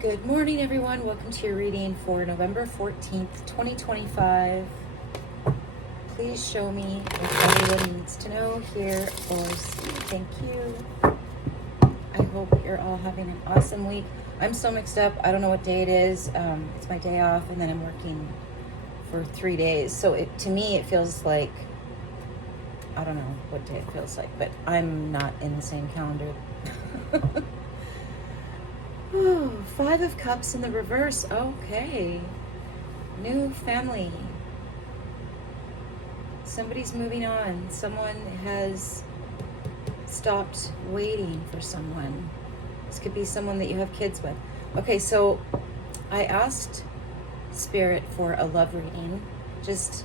Good morning, everyone. Welcome to your reading for November 14th, 2025. Please show me what everyone needs to know, hear, or see. Thank you. I hope you're all having an awesome week. I'm so mixed up. I don't know what day it is. It's my day off, and then I'm working for 3 days. So to me, it feels like, I don't know what day it feels like, but I'm not in the same calendar. Oh, Five of Cups in the reverse. Okay. New family. Somebody's moving on. Someone has stopped waiting for someone. This could be someone that you have kids with. Okay, so I asked Spirit for a love reading, just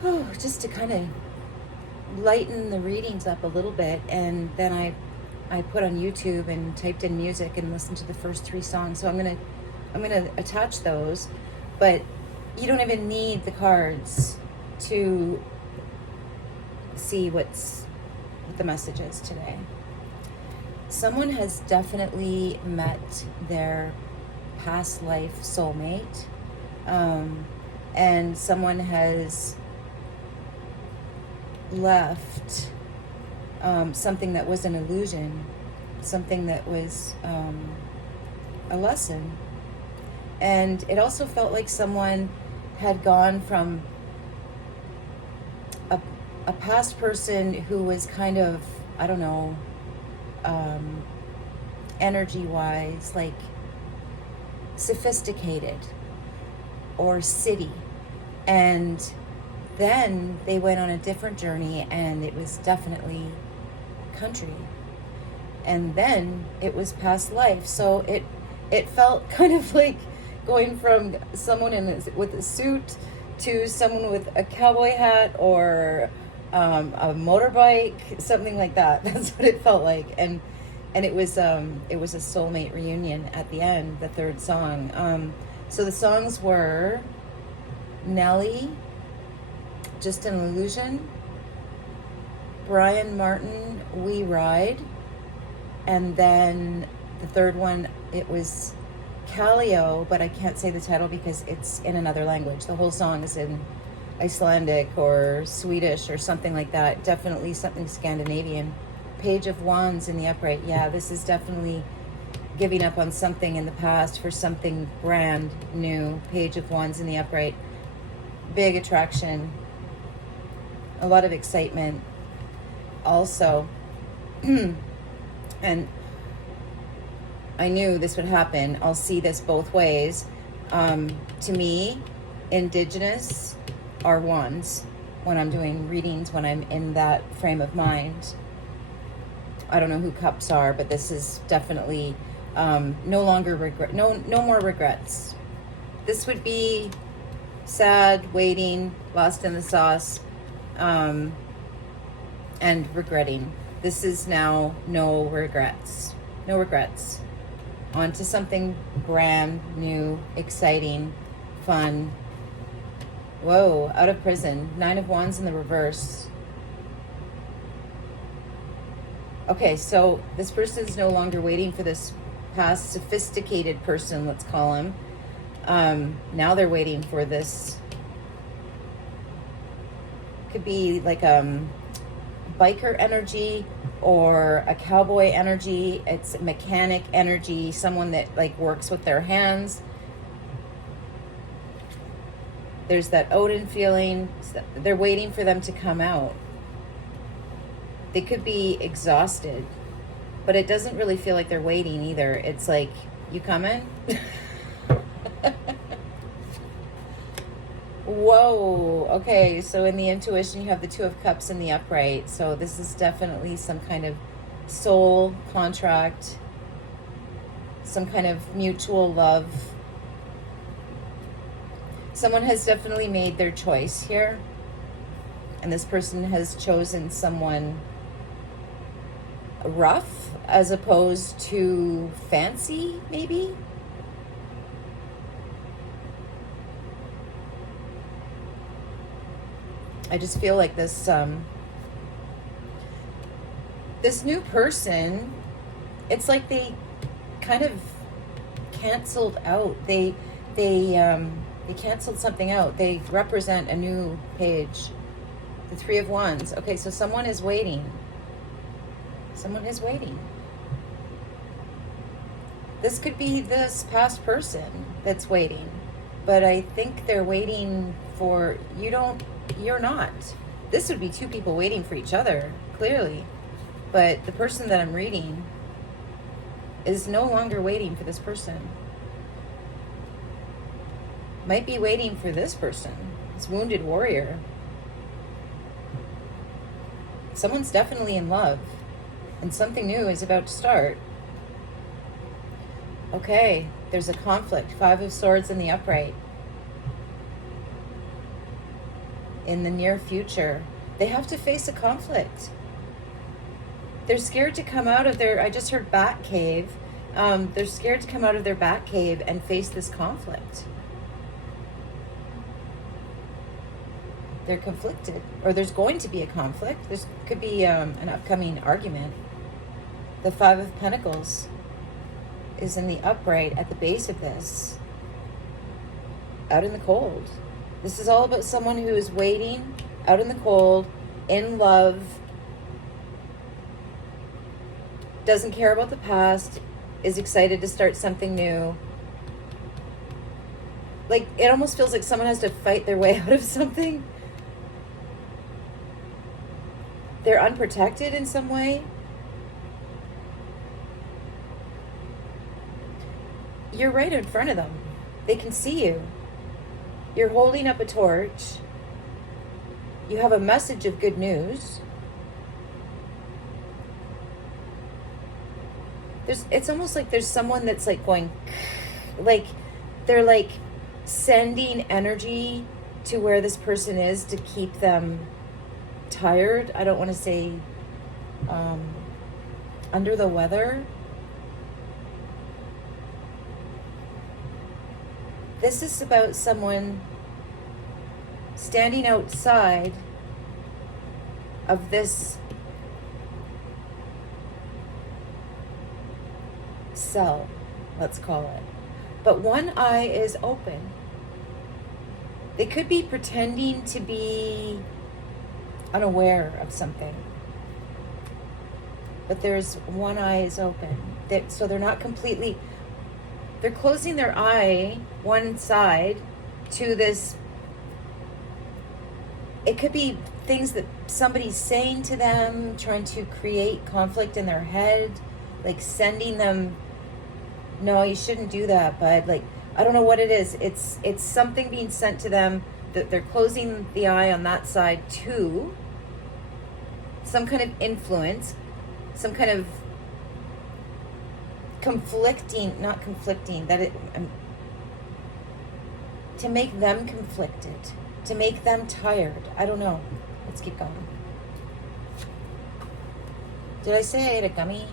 to kind of lighten the readings up a little bit, and then I put on YouTube and typed in music and listened to the first 3 songs. So I'm gonna attach those, but you don't even need the cards to see what the message is today. Someone has definitely met their past life soulmate, and someone has left something that was an illusion, something that was a lesson. And it also felt like someone had gone from a past person who was kind of, I don't know, energy-wise, like sophisticated or city. And then they went on a different journey, and it was definitely country. And then it was past life. So it felt kind of like going from someone with a suit to someone with a cowboy hat or a motorbike, something like that. That's what it felt like. And it was a soulmate reunion at the end, the 3rd song. So the songs were Nelly, Just an Illusion, Brian Martin, We Ride, and then the 3rd one, it was Callio, but I can't say the title because it's in another language. The whole song is in Icelandic or Swedish or something like that. Definitely something Scandinavian. Page of Wands in the upright. Yeah, this is definitely giving up on something in the past for something brand new. Page of Wands in the upright. Big attraction. A lot of excitement also. And I knew this would happen. I'll see this both ways. To me, Indigenous are wands when I'm doing readings, when I'm in that frame of mind. I don't know who cups are, but this is definitely no longer regret. No more regrets. This would be sad, waiting, lost in the sauce, and regretting. This is now no regrets. No regrets. On to something brand new, exciting, fun. Whoa, out of prison. 9 of Wands in the reverse. Okay, so this person is no longer waiting for this past sophisticated person, let's call him. Now they're waiting for this. Could be like biker energy or a cowboy energy. It's mechanic energy, someone that like works with their hands. There's that Odin feeling. They're waiting for them to come out. They could be exhausted, but it doesn't really feel like they're waiting either. It's like, you coming? Whoa. Okay, so in the intuition, you have the 2 of Cups in the upright. So this is definitely some kind of soul contract, some kind of mutual love. Someone has definitely made their choice here, and this person has chosen someone rough as opposed to fancy, maybe. I just feel like this this new person, it's like they kind of canceled out. They canceled something out. They represent a new page. The Three of Wands. Okay, so someone is waiting. Someone is waiting. This could be this past person that's waiting. But I think they're waiting for you're not. This would be two people waiting for each other, clearly. But the person that I'm reading is no longer waiting for this person. Might be waiting for this person. This wounded warrior. Someone's definitely in love. And something new is about to start. Okay, there's a conflict. Five of Swords in the upright. In the near future. They have to face a conflict. They're scared to come out of their, I just heard bat cave. They're scared to come out of their bat cave and face this conflict. They're conflicted, or there's going to be a conflict. There could be an upcoming argument. The Five of Pentacles is in the upright at the base of this. Out in the cold. This is all about someone who is waiting, out in the cold, in love, doesn't care about the past, is excited to start something new. Like, it almost feels like someone has to fight their way out of something. They're unprotected in some way. You're right in front of them. They can see you. You're holding up a torch. You have a message of good news. It's almost like there's someone that's like going, like they're like sending energy to where this person is to keep them tired. I don't want to say under the weather. This is about someone standing outside of this cell, let's call it. But one eye is open. They could be pretending to be unaware of something. But there's one eye is open. So they're not completely, they're closing their eye, one side, to this. It could be things that somebody's saying to them, trying to create conflict in their head, like sending them, no, you shouldn't do that, bud. Like, I don't know what it is. It's something being sent to them that they're closing the eye on that side to. Some kind of influence, some kind of conflicting, not conflicting, that it, to make them conflicted, to make them tired. I don't know. Let's keep going. Did I say I ate a gummy?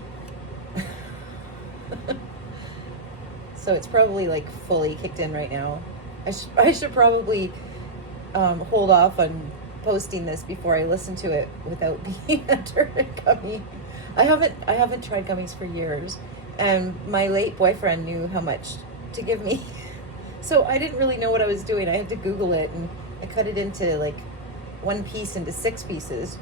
So it's probably like fully kicked in right now. I should probably hold off on posting this before I listen to it without being under a gummy. I haven't tried gummies for years, and my late boyfriend knew how much to give me, so I didn't really know what I was doing. I had to Google it, and I cut it into like one piece into 6 pieces.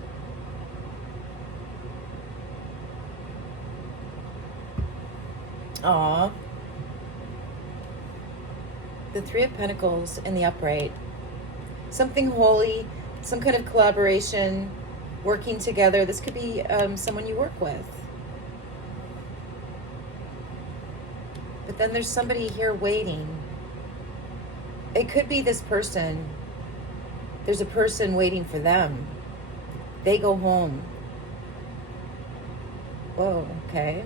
Aw. The Three of Pentacles in the upright. Something holy, some kind of collaboration, working together. This could be someone you work with. But then there's somebody here waiting. It could be this person. There's a person waiting for them. They go home. Whoa, okay.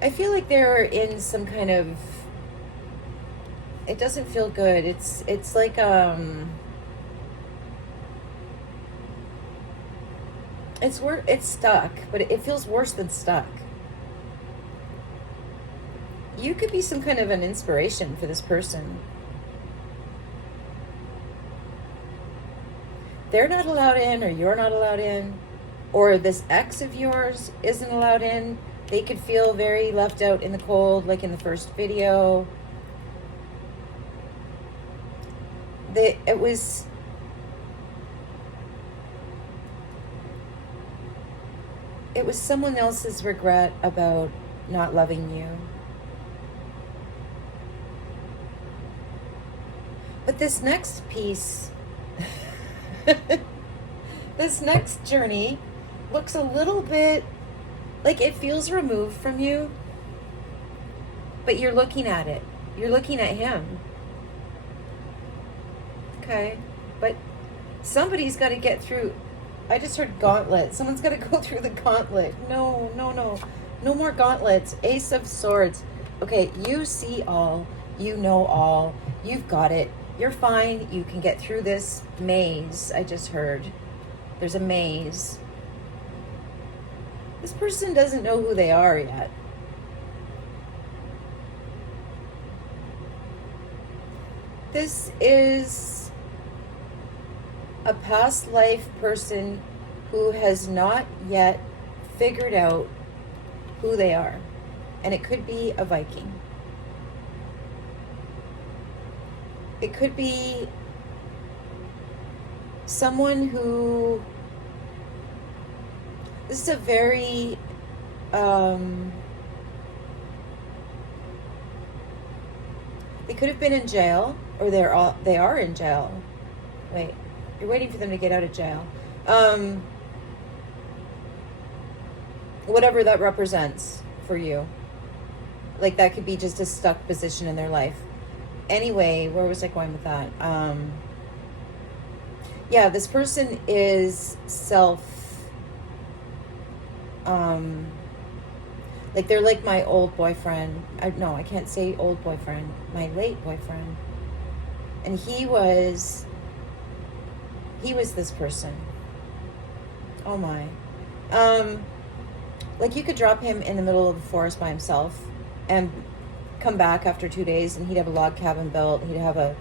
I feel like they're in some kind of, it doesn't feel good. It's like it's stuck, but it feels worse than stuck. You could be some kind of an inspiration for this person. They're not allowed in, or you're not allowed in, or this ex of yours isn't allowed in, They could feel very left out in the cold, like in the first video. It was someone else's regret about not loving you. But this next piece, this next journey looks a little bit like it feels removed from you, but you're looking at it. You're looking at him. Okay, but somebody's got to get through. I just heard gauntlet. Someone's got to go through the gauntlet. No. No more gauntlets. Ace of Swords. Okay, you see all. You know all. You've got it. You're fine. You can get through this maze. I just heard. There's a maze. This person doesn't know who they are yet. This is a past life person who has not yet figured out who they are. And it could be a Viking. It could be someone who, this is a very, they could have been in jail, or they are in jail. Wait, you're waiting for them to get out of jail. Whatever that represents for you. Like that could be just a stuck position in their life. Anyway, where was I going with that? Yeah, this person is like they're like my old boyfriend. No, I can't say old boyfriend. My late boyfriend. And he was this person. Oh my. Like you could drop him in the middle of the forest by himself and come back after 2 days, and he'd have a log cabin built. He'd have a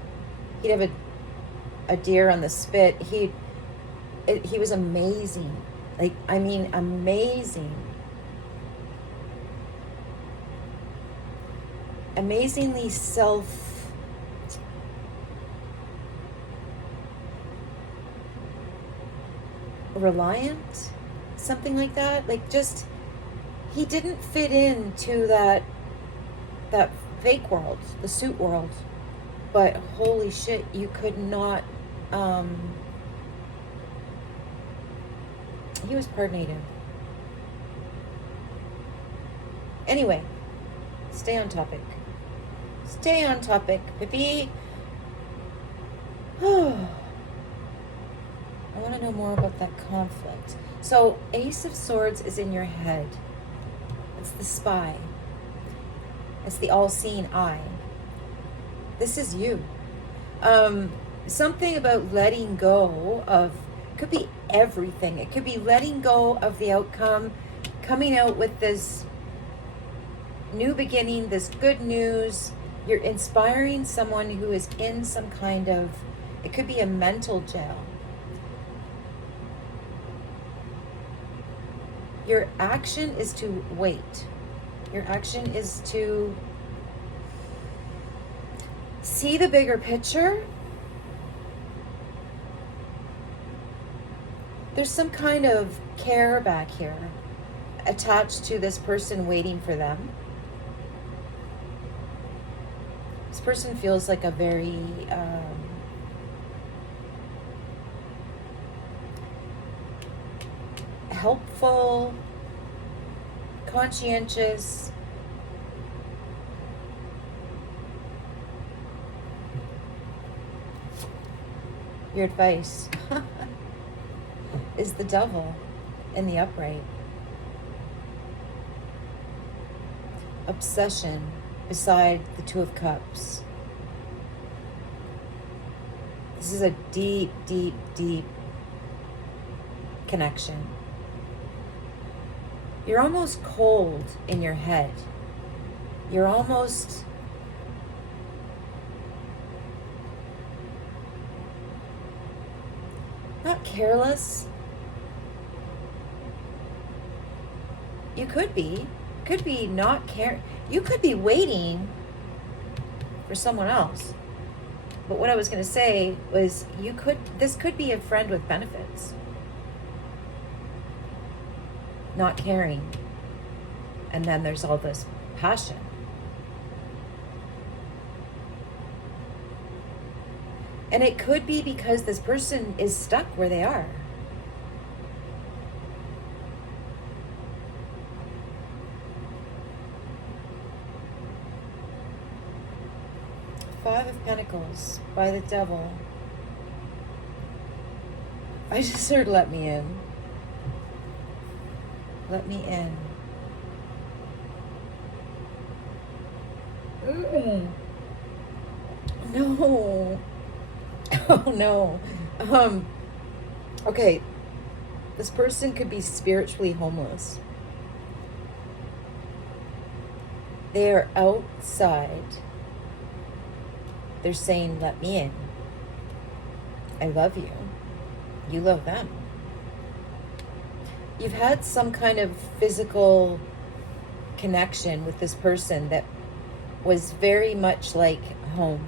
deer on the spit. He was amazing. Like, I mean, amazing. Amazingly self-reliant, something like that. Like, just, he didn't fit into that fake world, the suit world. But holy shit, you could not, he was part native. Anyway, stay on topic. Stay on topic, Pippi. I want to know more about that conflict. So, Ace of Swords is in your head. It's the spy. It's the all-seeing eye. This is you. Something about letting go of, could be everything. It could be letting go of the outcome, coming out with this new beginning, this good news. You're inspiring someone who is in some kind of, it could be a mental jail. Your action is to wait. Your action is to see the bigger picture. There's some kind of care back here attached to this person waiting for them. This person feels like a very helpful, conscientious, your advice is the devil in the upright. Obsession beside the Two of Cups. This is a deep, deep, deep connection. You're almost cold in your head. You're almost not careless. You could be could be not caring. You could be waiting for someone else. But what I was going to say was this could be a friend with benefits. Not caring. And then there's all this passion. And it could be because this person is stuck where they are. Five of Pentacles by the Devil. I just heard let me in. Let me in. No. Oh no. Okay. This person could be spiritually homeless. They are outside. They're saying, let me in. I love you. You love them. You've had some kind of physical connection with this person that was very much like home.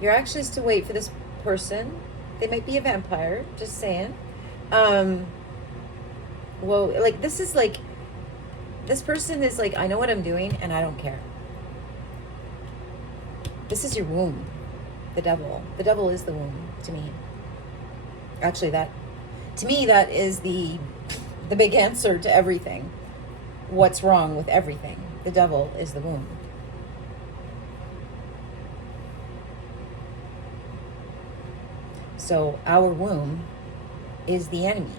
You're anxious to wait for this person. They might be a vampire, just saying. Well, like this person is like, I know what I'm doing and I don't care. This is your womb, the devil. The devil is the womb to me. Actually, to me, that is the big answer to everything. What's wrong with everything? The devil is the womb. So our womb is the enemy.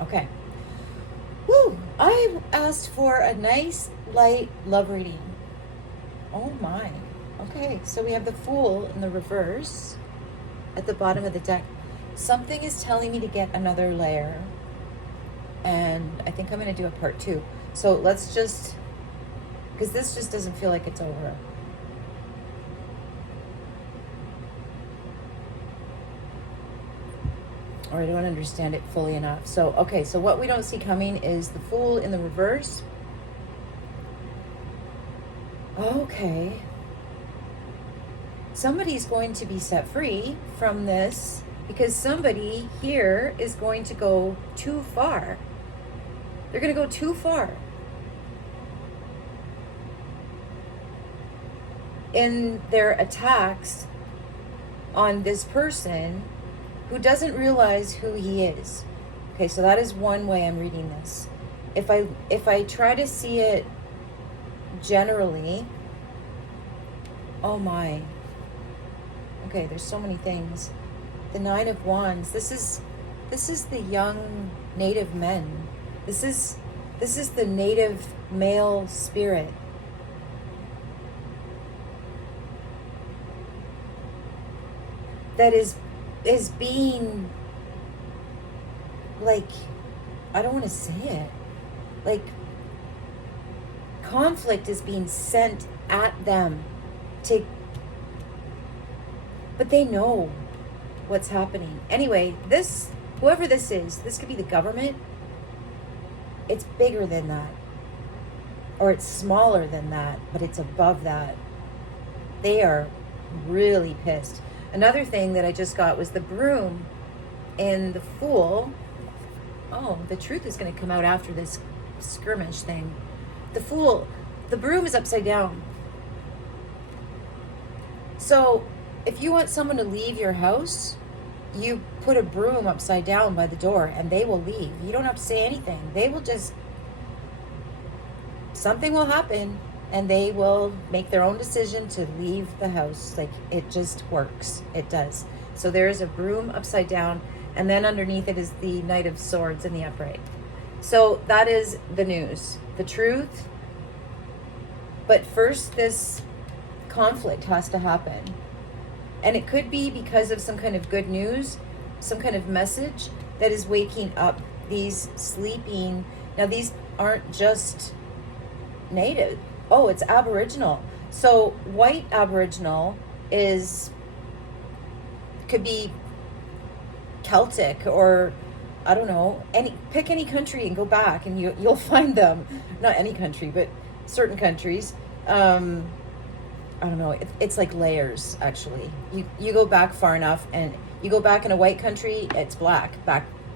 Okay. Woo! I asked for a nice, light love reading. Oh my. Okay, so we have the Fool in the reverse at the bottom of the deck. Something is telling me to get another layer. And I think I'm going to do a part 2. So let's just, because this just doesn't feel like it's over. Or I don't understand it fully enough. So, okay, so what we don't see coming is the Fool in the reverse. Okay. Somebody's going to be set free from this because somebody here is going to go too far. They're going to go too far in their attacks on this person who doesn't realize who he is. Okay, so that is one way I'm reading this. If I try to see it generally, oh my. Okay, there's so many things. The Nine of Wands. This is the young native men. This is the native male spirit. That is being, like, I don't want to say it, like, conflict is being sent at them but they know what's happening. Anyway, whoever this is, this could be the government. It's bigger than that. Or it's smaller than that, but it's above that. They are really pissed. Another thing that I just got was the Broom in the Fool. Oh, the truth is going to come out after this skirmish thing. The Fool, the Broom is upside down. So if you want someone to leave your house, you put a broom upside down by the door and they will leave. You don't have to say anything. They will just, something will happen and they will make their own decision to leave the house. Like, it just works. It does. So there is a broom upside down, and then underneath it is the Knight of Swords in the upright. So that is the news, the truth. But first, this conflict has to happen. And it could be because of some kind of good news, some kind of message that is waking up these sleeping. Now, these aren't just native. Oh, it's Aboriginal. So white Aboriginal could be Celtic or I don't know, pick any country and go back, and you'll find them. Not any country, but certain countries. I don't know. It's like layers, actually. You go back far enough, and you go back in a white country, it's black.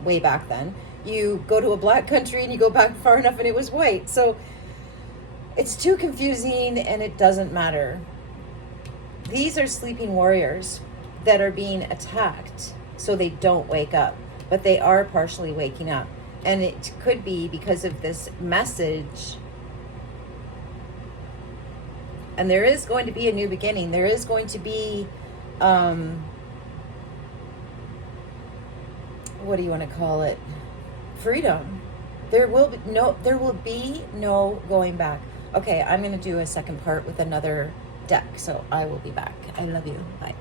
Way back then. You go to a black country, and you go back far enough, and it was white. So it's too confusing, and it doesn't matter. These are sleeping warriors that are being attacked, so they don't wake up, but they are partially waking up, and it could be because of this message. And there is going to be a new beginning. There is going to be, what do you want to call it? Freedom. There will be no going back. Okay, I'm going to do a second part with another deck, so I will be back. I love you. Bye.